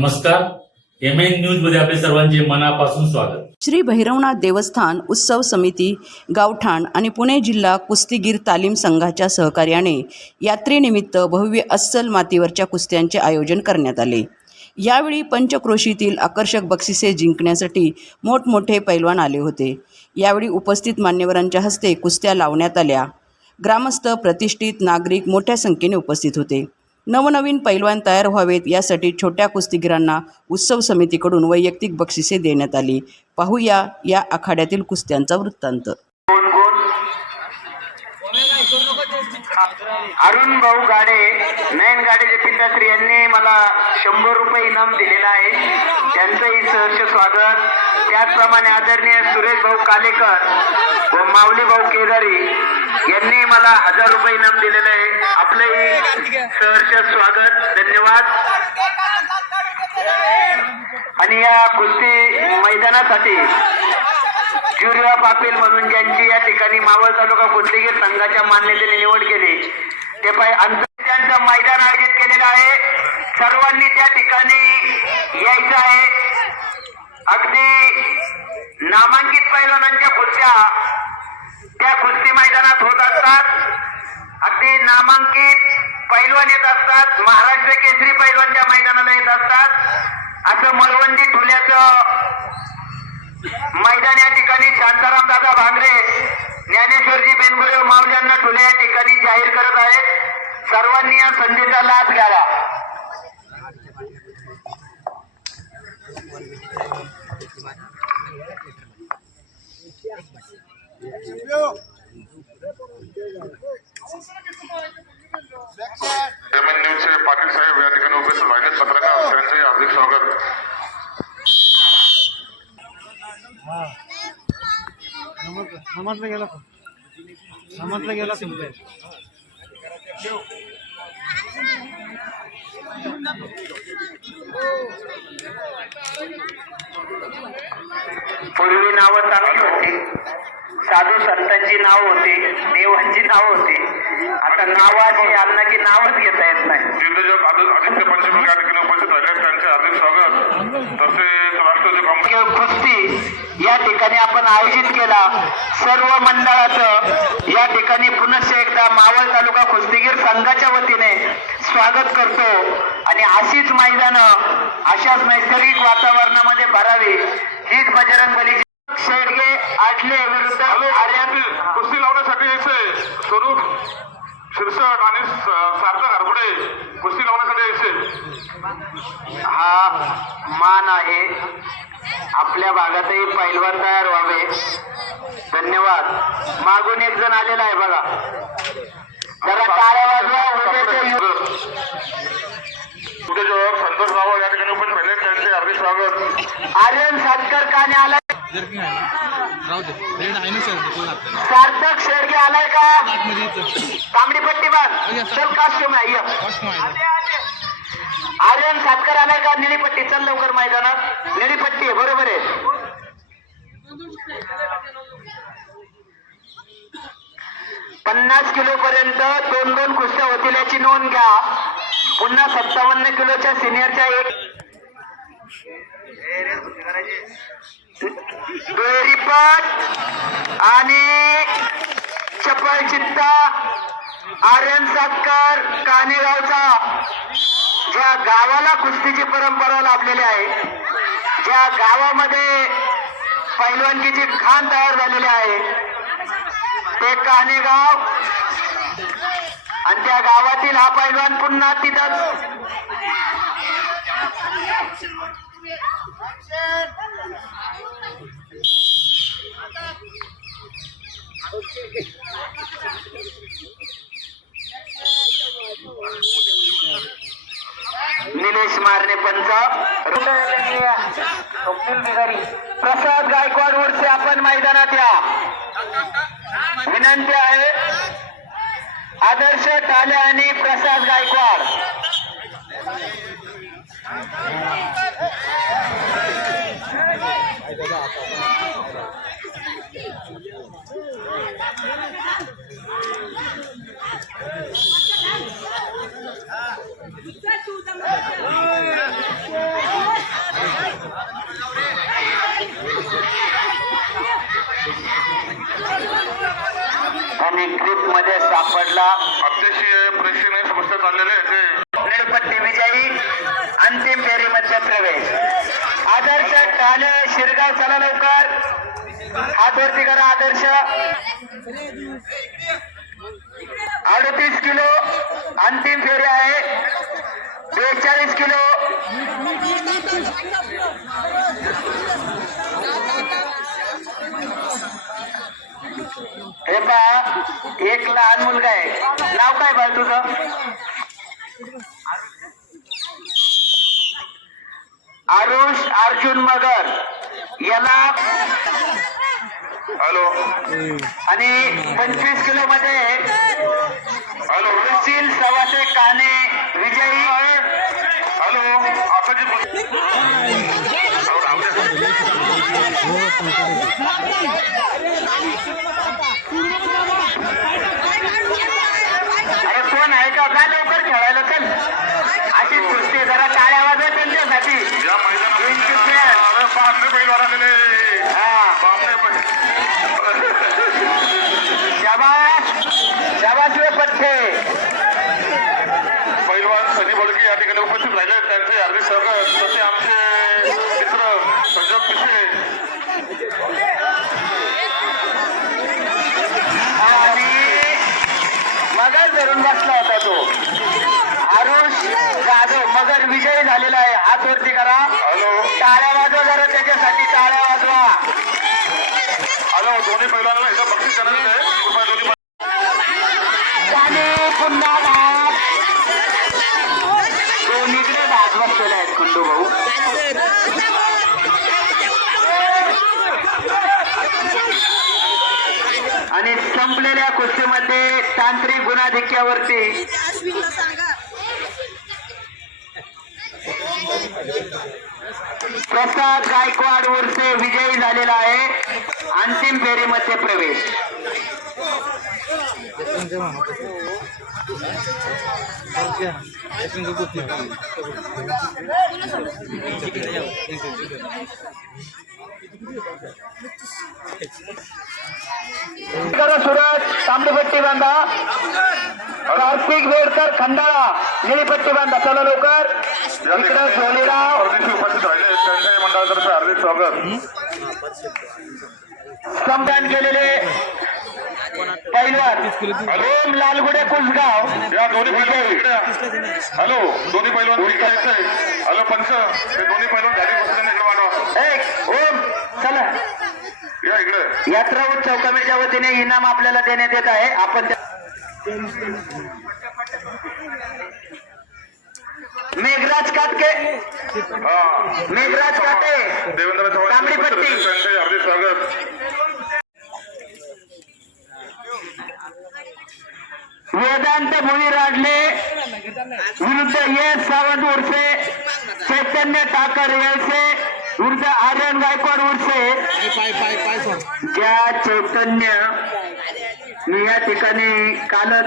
नमस्कार. M N न्यूजमध्ये आपले सर्वांचे मनापासून स्वागत. श्री भैरवनाथ देवस्थान उत्सव समिती गावठाण आणि पुणे जिल्हा कुस्तीगीर तालीम संघाच्या सहकार्याने यात्रेनिमित्त भव्य अस्सल मातीवरच्या कुस्त्यांचे आयोजन करण्यात आले. यावेळी पंचक्रोशीतील आकर्षक बक्षिसे जिंकण्यासाठी मोठमोठे पैलवान आले होते. यावेळी उपस्थित मान्यवरांच्या हस्ते कुस्त्या लावण्यात आल्या. ग्रामस्थ प्रतिष्ठित नागरिक मोठ्या संख्येने उपस्थित होते. नवनवीन पैलवान तयार व्हावेत यासाठी छोट्या कुस्तीगिरांना उत्सव समितीकडून वैयक्तिक बक्षिसे देण्यात आली. पाहूया या आखाड्यातील कुस्त्यांचा वृत्तांत. अरुण भाऊ गाडे नयन गाडेचे पिताश्री यांनी मला शंभर रुपये इनाम दिलेलं आहे. त्यांचंही सहर्ष स्वागत. त्याचप्रमाणे आदरणीय सुरेश भाऊ कालेकर व माऊली भाऊ केदारी यांनी मला हजार रुपये इनाम दिलेलं आहे. आपलंही सहर्ष स्वागत. धन्यवाद. आणि या कुस्ती मैदानासाठी ज्युरिया पाटील म्हणून ज्यांची या ठिकाणी मावळ तालुका कुस्तीगीर संघाच्या मान्यतेने निवड केली. ते पाय त्यांचं मैदान आयोजित केलेलं आहे. सर्वांनी त्या ठिकाणी यायचं आहे. अगदी नामांकित पैलवानांच्या कुस्त्या त्या कुस्ती मैदानात होत असतात. अगदी नामांकित पैलवान येत असतात. महाराष्ट्र केसरी पैलवानच्या मैदानाला येत असतात. असं मलवंडी ठुल्याचं मैदान या ठिकाणी शांताराम दादा भांगरे ज्ञानेश्वरजी बेनगुरे मावल्यांना ठुले या ठिकाणी जाहीर करत आहेत. सर्वांनी या संधीचा लाभ घ्यावा एम एन न्यूजचे पाटील साहेब या ठिकाणी उपस्थित राहिलेत पत्रकार त्यांचंही हार्दिक स्वागत समजलं गेला समजलं गेला पूर्वी नावं चांगली होती. साधू संतांची नाव होती देवांची नाव होती. आता नावाची अन्नाची नावच घेता येत नाही दिग्गजक आदि- आदित्य पंचमी या ठिकाणी उपस्थित राहिलेत त्यांचे हार्दिक स्वागत तसेच राष्ट्रवादी काँग्रेस खेळ कुस्ती या ठिकाणी आपण आयोजित केला. सर्व मंडळाचं या ठिकाणी पुनश्च एकदा मावळ तालुका कुस्तीगीर संघाच्या वतीने स्वागत करतो. आणि अशीच मैदानं अशाच नैसर्गिक वातावरणामध्ये भरावी. हीच बजरंग बलीची शेडगे आडले विरुद्ध कुस्ती लावण्यासाठी यायचे. स्वरूप शिरसट आणि सार्थक हरपुडे कुस्ती लावण्यासाठी यायचे. हा मान आहे. आपल्या भागातही पैलवान तयार व्हावे. धन्यवाद. मागून एक जण आलेला आहे बघा. जरा टाळ्या वाजवा यु- उद्योजक संतोष राव या ठिकाणी त्यांचे हार्दिक स्वागत. आर्यन सातकर काने आलाय. सार्थक शेडगे आलाय का? तांबडी पट्टी बांध. चल कास्ट्यूम आहे. आर्यन सातकर आलाय का? निळी पट्टी. चल लवकर मैदानात निळी पट्टी आहे बरोबर आहे पन्नास किलो पर्यंत दोन दोन कुस्त्या होतील याची नोंद घ्या. पुन्हा सत्तावन्न किलोच्या सिनियरच्या एक दुहेरीपट आणि चपळ चित्ता आर्यन सातकर कानेगावचा. ज्या गावाला कुस्तीची परंपरा लाभलेली आहे ज्या गावामध्ये पैलवानकीची खान तयार झालेली आहे ते कानेगाव. आणि त्या गावातील हा पैलवान पुन्हा तिथं निलेश मारणे पंच. स्वप्नील बिगारी प्रसाद गायकवाड वरचे आपण मैदानात या. विनंती आहे. आदर्श टाले आणि प्रसाद गायकवाड. Thank आणि ग्रीपमध्ये सापडला प्रेक्षणीय समस्या चाललेले निळपट्टी विजयी अंतिम फेरीमध्ये प्रवेश. आदर्श ठाणे शिरगाव चला लवकर. हात वरती करा आदर्श. अडतीस किलो अंतिम फेरी आहे. बेचाळीस किलो. हे बा एक लहान मुलगा आहे. नाव काय बाळ तुझं? आरुष अर्जुन मगर. याला हॅलो. आणि पंचवीस किलो मध्ये हॅलो. सुशील सवासे काने विजयी अरे कोण आहे का काय लवकर खेळायला चल अशी कुस्ती जरा काय आवाज आहे त्यांच्यासाठी या मैदानात Thank you, आलेले हा बापरे बैल. पैलवान सनी बोलके या ठिकाणी उपस्थित राहिले त्यांचे हार्दिक स्वागत तसे आमचे मित्र संजोग पिसे आणि मगर धरून बसला होता तो आरुष जाधव मगर विजयी झालेला आहे हात वरती करा हॅलो टाळ्या वाजवा जरा त्याच्यासाठी टाळ्या वाजवा. हॅलो दोन्ही पहिल्यांना इथं बक्षीस देणार आहे. कृपया दोन्ही आणि दोन्हीकडे भाग बसलेले आहेत खंडू भाऊ. आणि संपलेल्या कुस्तीमध्ये तांत्रिक गुणाधिक्यावरती प्रसाद गायकवाड उर्से विजयी झालेला आहे. अंतिम फेरीमध्ये प्रवेश. करा तांबडीपट्टी बांधा. कार्तिक बेडकर खंडाळा. निळीपट्टी बांधा. चला लवकर. या इकडं सोनेराव. उपस्थित राहिले त्यांच्याही मंडळातर्फे हार्दिक स्वागत स्तंभदान केलेले पैलवान लालगुडे कुसगाव. या दोन्ही पैलवान इकडे. हॅलो दोन्ही पैलवान इकडे हॅलो पंच हे दोन्ही पैलवान गाडी वाढवा. एक ओम चला. या इकडे. यात्रा उत्सव कमिटीच्या वतीने इनाम आपल्याला देण्यात येत आहे. आपण त्या- मेघराज काटके. हा. मेघराज काटे. देवेंद्र चव्हाण तांबडी पट्टी. स्वागत. वेदांत भुई राडले विरुद्ध एस सावंत उर्से चैतन्य ठाकर येळसे विरुद्ध आर्यन गायकवाड उर्से ज्या चैतन्य मी या ठिकाणी कालच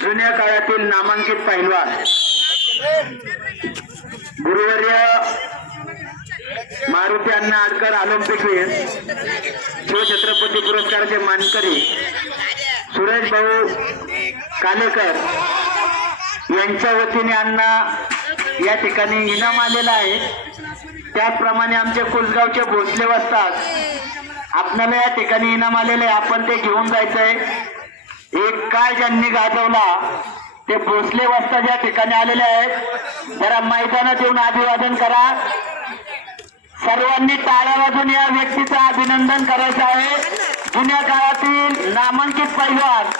जुन्या काळातील नामांकित पैलवान गुरुवर्य मारुती अण्णा आडकर ऑलिम्पिकवीर शिवछत्रपती पुरस्काराचे मानकरी. सुरेश भाऊ कालेकर यांच्या वतीने अण्णा या ठिकाणी इनाम आलेला आहे. त्याचप्रमाणे आमचे कुलगावचे भोसले वसतात आपल्याला या ठिकाणी इनाम आलेले आहे. आपण ते घेऊन जायचंय. एक काय ज्यांनी गाजवला ते भोसले वस्ताद या ठिकाणी आलेले आहेत. जरा मैदानात येऊन अभिवादन करा. सर्वांनी टाळ्या वाजून या व्यक्तीचं अभिनंदन करायचं आहे. जुन्या काळातील नामांकित पैलवान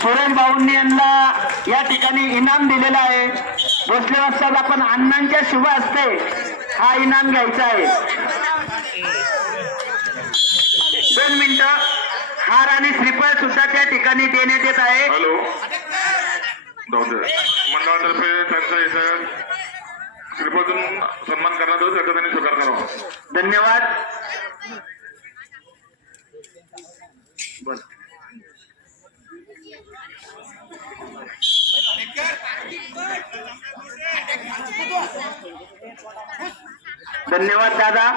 सुरेश भाऊंनी यांना या ठिकाणी इनाम दिलेलं आहे. भोसले वाजतात आपण अण्णांच्या शुभ असते हा इनाम घ्यायचा आहे. दोन मिनिटं. हार आणि श्रीफळ सुद्धा त्या ठिकाणी देण्यात येत आहे. हॅलो. मंडळातर्फे त्यांचा इथं सन्मान करण्यात त्याचा त्यांनी स्वीकार करावा धन्यवाद. धन्यवाद दादा.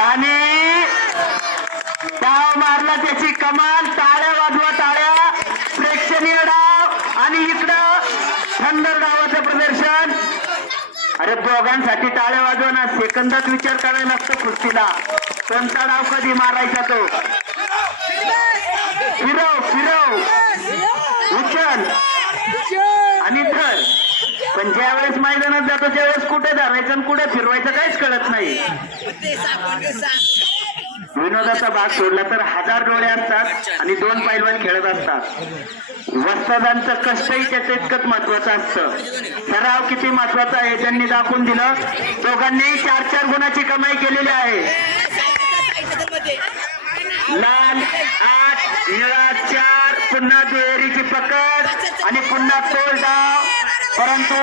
आणि डाव मारला त्याची कमाल टाळ्या वाजवा आणि इकडं थंडर डावाचं प्रदर्शन. अरे दोघांसाठी टाळ्या वाजवणार सेकंदात विचार करायला लागतो कुस्तीला. कोणता डाव कधी मारायचा तो. फिरव फिरव. उचल. आणि धर. पण ज्या वेळेस मैदानात जातो त्यावेळेस कुठे धरायचं आणि कुठे फिरवायचं काहीच कळत नाही. विनोदाचा भाग सोडला तर हजार डोळे असतात आणि दोन पैलवान खेळत असतात. वस्तादांचं कष्टही त्याचं इतकंच महत्वाचं असतं. सराव किती महत्त्वाचा आहे त्यांनी दाखवून दिलं. दोघांनी चार चार गुणाची कमाई केलेली आहे. लाल आठ निळा चार पुन्हा दुहेरीची पकड आणि पुन्हा तोल डाव परंतु